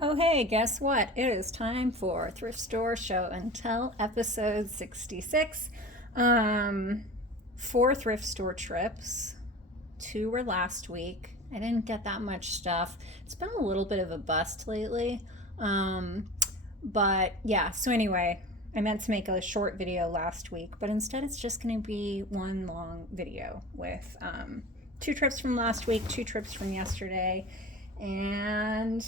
Oh, hey, guess what? It is time for Thrift Store Show and Tell episode 66. Um, 4 thrift store trips. 2 were last week. I didn't get that much stuff. It's been a little bit of a bust lately. Um, but yeah, so anyway, I meant to make a short video last week, but instead it's just going to be one long video with 2 trips from last week, 2 trips from yesterday, and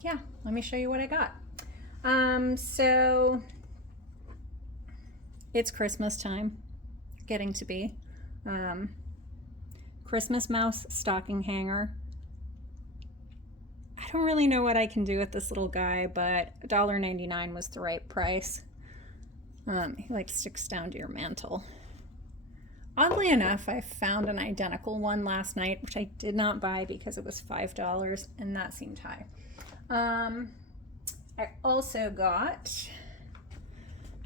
yeah, let me show you what I got. So it's Christmas time, getting to be. Um, Christmas mouse stocking hanger. I don't really know what I can do with this little guy, but $1.99 was the right price. He like sticks down to your mantle. Oddly enough, I found an identical one last night, which I did not buy because it was $5, and that seemed high. I also got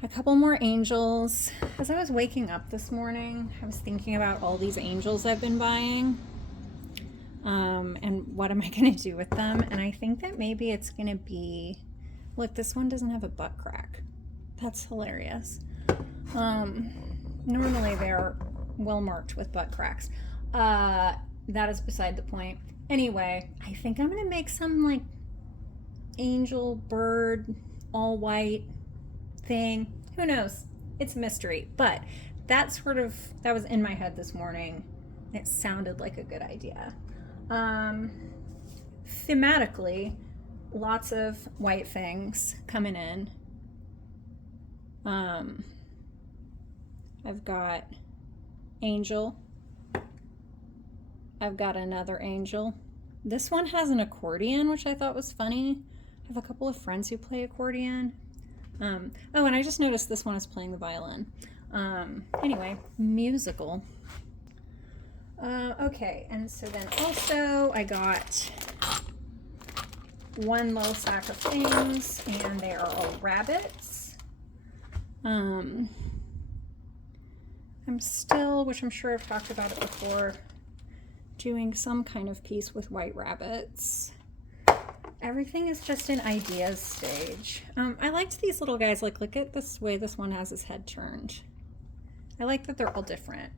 a couple more angels. As I was waking up this morning, I was thinking about all these angels I've been buying. And what am I going to do with them? And I think that maybe it's going to be, look, this one doesn't have a butt crack. That's hilarious. Normally they're well marked with butt cracks. That is beside the point. Anyway, I think I'm going to make some like angel bird all white thing. Who knows? It's a mystery, but that was in my head this morning. It sounded like a good idea. Thematically, lots of white things coming in. I've got angel. I've got another angel. This one has an accordion, which I thought was funny. I have a couple of friends who play accordion. Oh, and I just noticed this one is playing the violin. Anyway, musical. Okay, and so then also I got one little stack of things, and they are all rabbits. I'm still, which I'm sure I've talked about it before, doing some kind of piece with white rabbits. Everything is just in ideas stage. I liked these little guys. Like, look at this way this one has his head turned. I like that they're all different.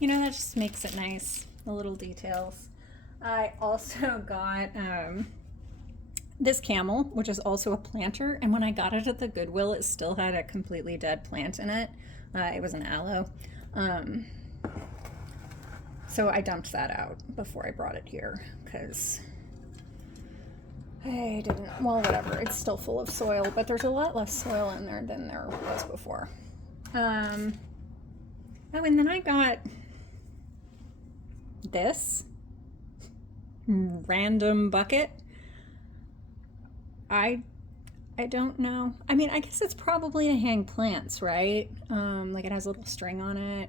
That just makes it nice, the little details. I also got this camel, which is also a planter, and when I got it at the Goodwill, it still had a completely dead plant in it. It was an aloe. So I dumped that out before I brought it here because I didn't, well, whatever. It's still full of soil, but there's a lot less soil in there than there was before. Oh, and then I got this random bucket. I don't know. I mean, I guess it's probably to hang plants, right? Like it has a little string on it.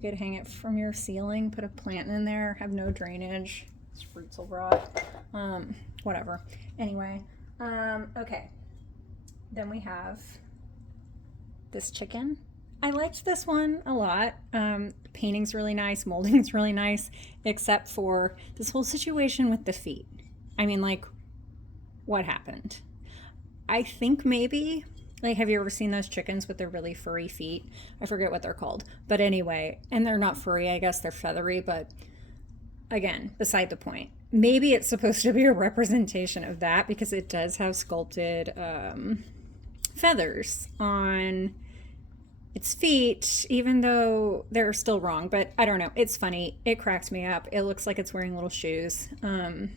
You could hang it from your ceiling, put a plant in there, have no drainage. Its roots will rot. Whatever. Anyway, okay. Then we have this chicken. I liked this one a lot. Painting's really nice, molding's really nice, except for this whole situation with the feet. I mean, like, what happened? I think maybe, like, have you ever seen those chickens with their really furry feet? I forget what they're called. But anyway, and they're not furry, I guess they're feathery, but again, beside the point. Maybe it's supposed to be a representation of that because it does have sculpted feathers on its feet, even though they're still wrong. But I don't know. It's funny. It cracks me up. It looks like it's wearing little shoes. And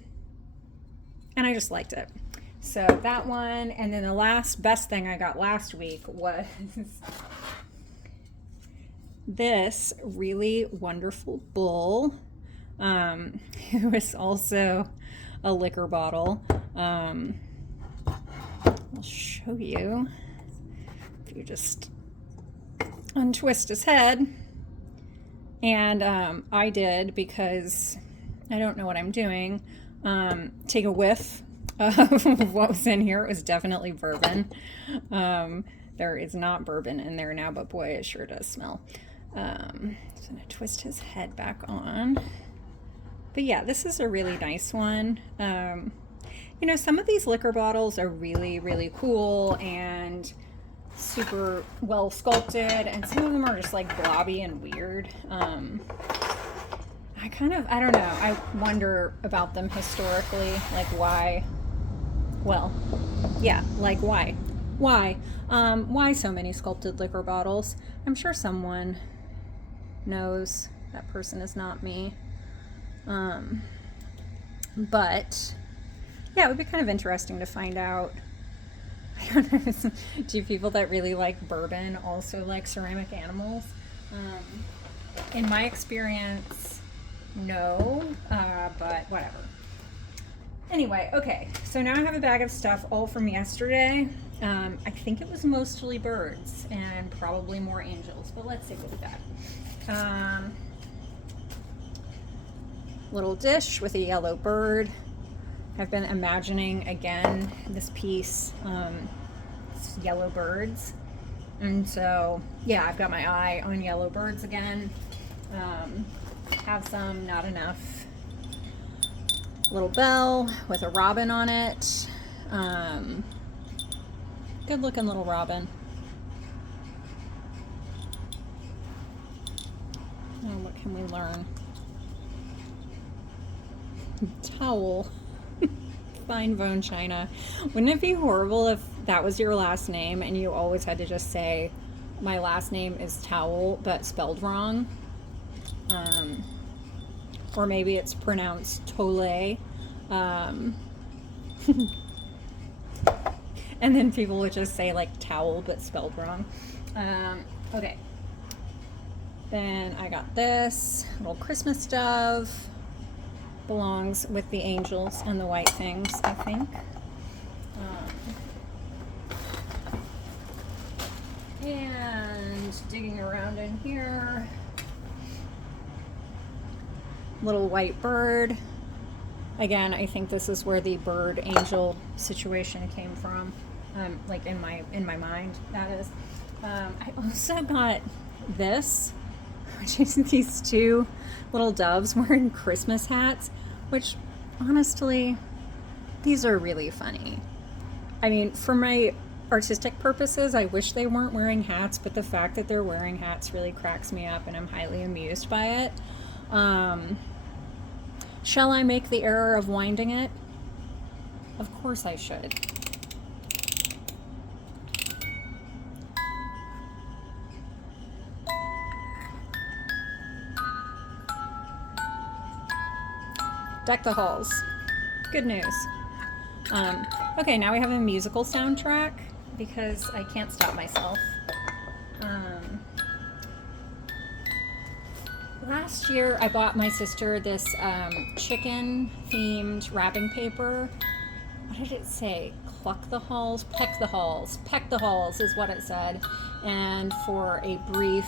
I just liked it. So that one. And then the last best thing I got last week was this really wonderful bowl. It was also a liquor bottle. I'll show you. If you just untwist his head. And I did, because I don't know what I'm doing, take a whiff of what was in here. It was definitely bourbon. There is not bourbon in there now, but boy, it sure does smell. So I'm going to twist his head back on. But yeah, this is a really nice one. You know, some of these liquor bottles are really, really cool and super well sculpted, and some of them are just like blobby and weird. I don't know, I wonder about them historically, like why, well, yeah, like why? Why so many sculpted liquor bottles? I'm sure someone knows. That person is not me. But yeah, it would be kind of interesting to find out. I don't know. Do people that really like bourbon also like ceramic animals? In my experience, no, but whatever. Anyway, okay, so now I have a bag of stuff all from yesterday. I think it was mostly birds and probably more angels, but let's see what we got. Little dish with a yellow bird. I've been imagining again this piece, yellow birds. And so, yeah, I've got my eye on yellow birds again. Have some, not enough. Little bell with a robin on it. Good looking little robin. Oh, what can we learn? Towel. Fine bone china. Wouldn't it be horrible if that was your last name and you always had to just say, my last name is Towel, but spelled wrong? Or maybe it's pronounced Tole. And then people would just say like towel, but spelled wrong. Okay. Then I got this little Christmas dove. Belongs with the angels and the white things, I think. And digging around in here. Little white bird. Again, I think this is where the bird angel situation came from. Like in my mind, that is. I also got this, which is these two little doves wearing Christmas hats, which honestly, these are really funny. I mean, for my artistic purposes, I wish they weren't wearing hats, but the fact that they're wearing hats really cracks me up and I'm highly amused by it. Shall I make the error of winding it? Of course I should. Deck the halls. Good news. Okay, now we have a musical soundtrack because I can't stop myself. Last year I bought my sister this chicken themed wrapping paper. What did it say? Cluck the halls? Peck the halls. Peck the halls is what it said. And for a brief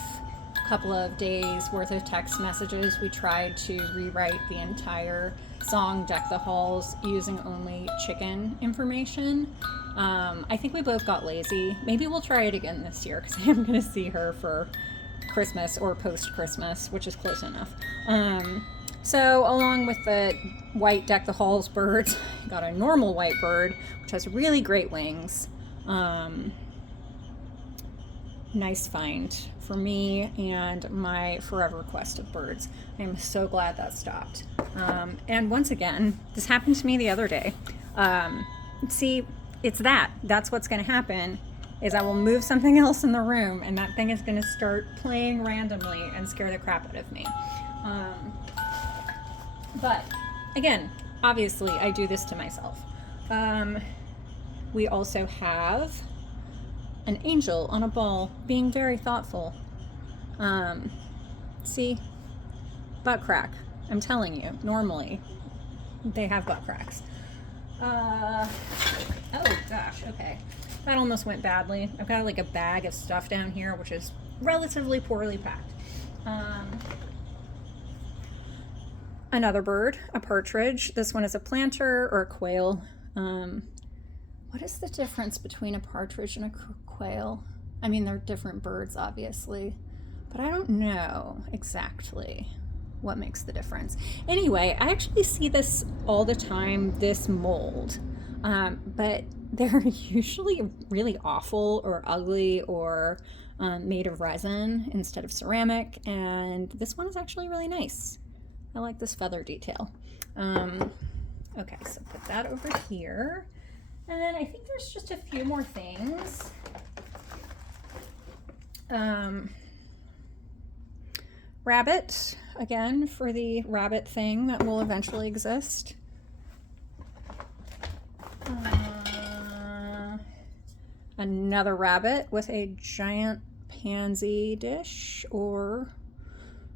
couple of days worth of text messages, we tried to rewrite the entire song Deck the Halls using only chicken information. I think we both got lazy. Maybe we'll try it again this year because I am going to see her for Christmas or post-Christmas, which is close enough. So along with the white Deck the Halls birds, I got a normal white bird, which has really great wings. Nice find for me and my forever quest of birds. I'm so glad that stopped. And once again, this happened to me the other day. See, that's what's going to happen, is I will move something else in the room and that thing is going to start playing randomly and scare the crap out of me. But again, obviously I do this to myself. We also have an angel on a ball being very thoughtful. See, butt crack. I'm telling you, normally they have butt cracks. Oh gosh, okay. That almost went badly. I've got like a bag of stuff down here, which is relatively poorly packed. Another bird, a partridge. This one is a planter or a quail. What is the difference between a partridge and a quail? I mean, they're different birds, obviously, but I don't know exactly. what makes the difference. Anyway, I actually see this all the time, this mold, but they're usually really awful or ugly or made of resin instead of ceramic, and this one is actually really nice. I like this feather detail. Okay, so put that over here, and then I think there's just a few more things. Rabbit, again, for the rabbit thing that will eventually exist. Another rabbit with a giant pansy dish, or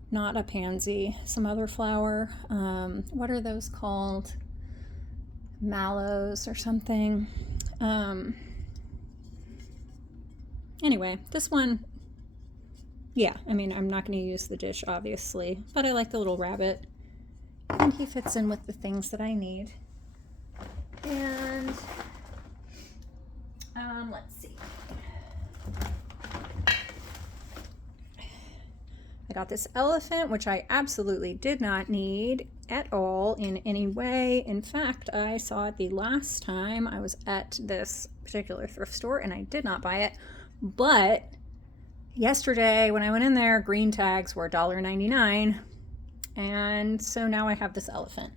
not a pansy, some other flower. What are those called? Mallows or something. Anyway, this one, yeah, I mean, I'm not going to use the dish, obviously, but I like the little rabbit, and he fits in with the things that I need. And let's see. I got this elephant, which I absolutely did not need at all in any way. In fact, I saw it the last time I was at this particular thrift store, and I did not buy it. But yesterday when I went in there, green tags were $1.99, and so now I have this elephant.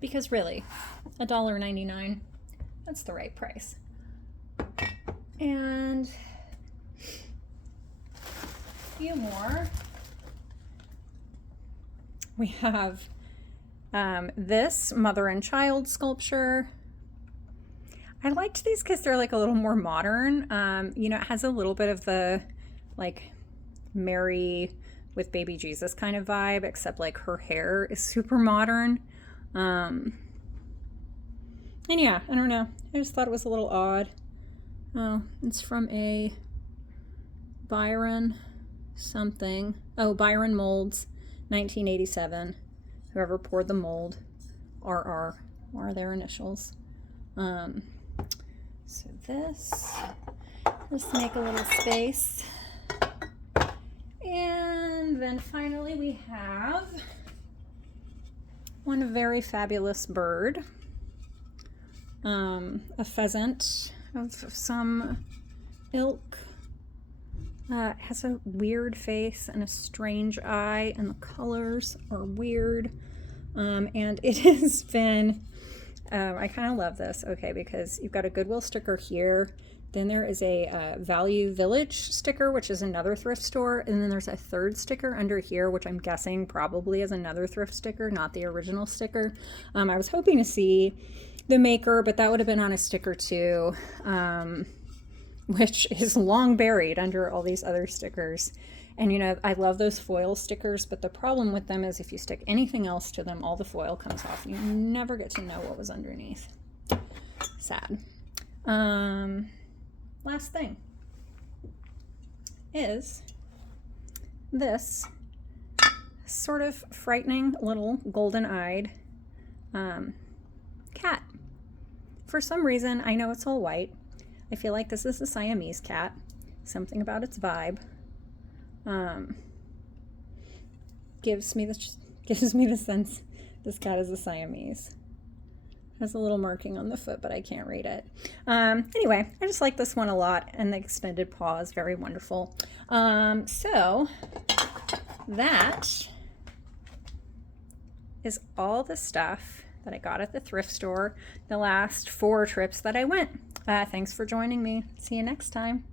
Because really, $1.99, that's the right price. And a few more. We have this mother and child sculpture. I liked these because they're like a little more modern. You know, it has a little bit of the like Mary with baby Jesus kind of vibe, except like her hair is super modern. And yeah, I don't know. I just thought it was a little odd. Oh, it's from a Byron something. Oh, Byron Molds, 1987. Whoever poured the mold, RR, are their initials. So this, just make a little space. And then finally we have one very fabulous bird, a pheasant of some ilk. It has a weird face and a strange eye, and the colors are weird. And it has been, I kind of love this, okay, because you've got a Goodwill sticker here. Then there is a Value Village sticker, which is another thrift store. And then there's a third sticker under here, which I'm guessing probably is another thrift sticker, not the original sticker. I was hoping to see the maker, but that would have been on a sticker too, which is long buried under all these other stickers. And you know, I love those foil stickers, but the problem with them is if you stick anything else to them, all the foil comes off and you never get to know what was underneath. Sad. Last thing is this sort of frightening little golden-eyed cat. For some reason, I know it's all white. I feel like this is a Siamese cat. Something about its vibe gives me the sense this cat is a Siamese. Has a little marking on the foot, but I can't read it. Anyway, I just like this one a lot, and the extended paw is very wonderful. So that is all the stuff that I got at the thrift store the last 4 trips that I went. Thanks for joining me. See you next time.